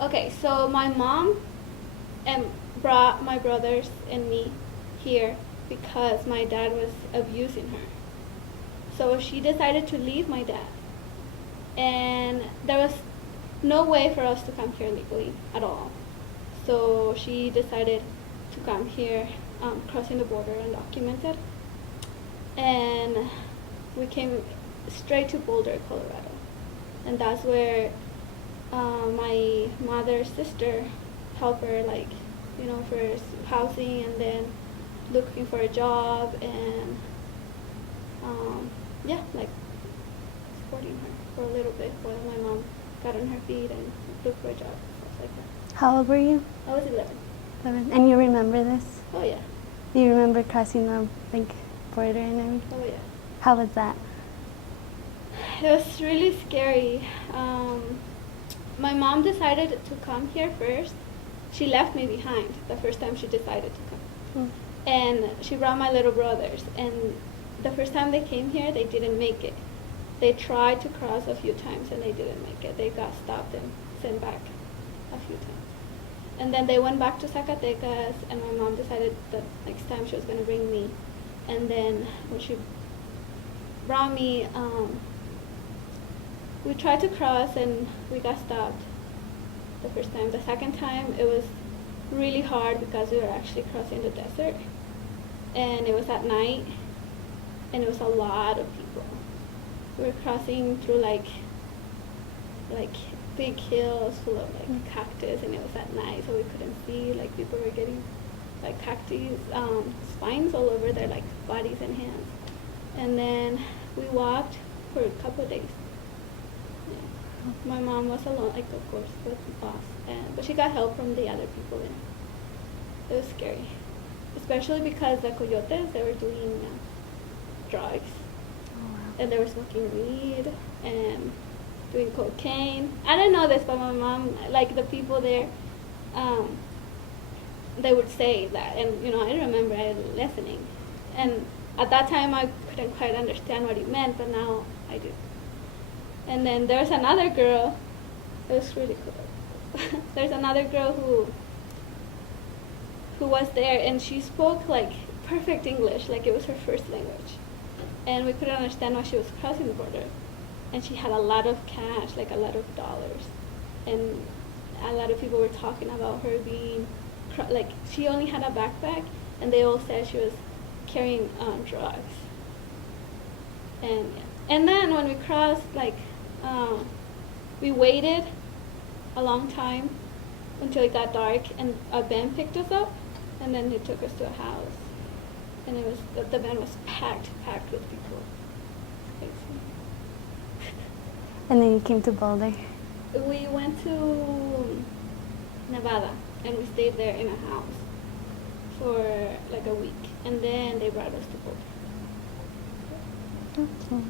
Okay, so my mom brought my brothers and me here because my dad was abusing her. So she decided to leave my dad. And there was no way for us to come here legally at all. So she decided to come here, crossing the border undocumented. And we came straight to Boulder, Colorado. And that's where my mother's sister helped her, like, for housing and then looking for a job and, like supporting her for a little bit while my mom got on her feet and looked for a job and stuff like that. How old were you? I was 11. 11. And you remember this? Oh, yeah. You remember crossing the border and everything? Oh, yeah. How was that? It was really scary. My mom decided to come here first. She left me behind the first time she decided to come. And she brought my little brothers. And the first time they came here, they didn't make it. They tried to cross a few times and they didn't make it. They got stopped and sent back a few times. And then they went back to Zacatecas, and my mom decided that next time she was going to bring me. And then when she brought me, we tried to cross and we got stopped the first time. The second time it was really hard because we were actually crossing the desert, and it was at night, and it was a lot of people. We were crossing through like big hills full of like cactus, and it was at night, so we couldn't see. Like people were getting like cactus spines all over their like bodies and hands. And then we walked for a couple of days. Yeah. My mom was alone, like of course, with the boss, but she got help from the other people. And it was scary, especially because the coyotes, they were doing drugs. Oh, wow. And they were smoking weed and doing cocaine. I didn't know this, but my mom, like the people there, they would say that, and I remember listening, and at that time I couldn't quite understand what he meant, but now I do. And then there's another girl. It was really cool. There's another girl who was there, and she spoke like perfect English, like it was her first language, and we couldn't understand why she was crossing the border. And she had a lot of cash, like a lot of dollars, and a lot of people were talking about her being like she only had a backpack, and they all said she was carrying drugs. And then when we crossed, like we waited a long time until it got dark, and a van picked us up, and then they took us to a house, and it was the van was packed with people. And then you came to Boulder? We went to Nevada, and we stayed there in a house for like a week, and then they brought us to Boulder. Okay.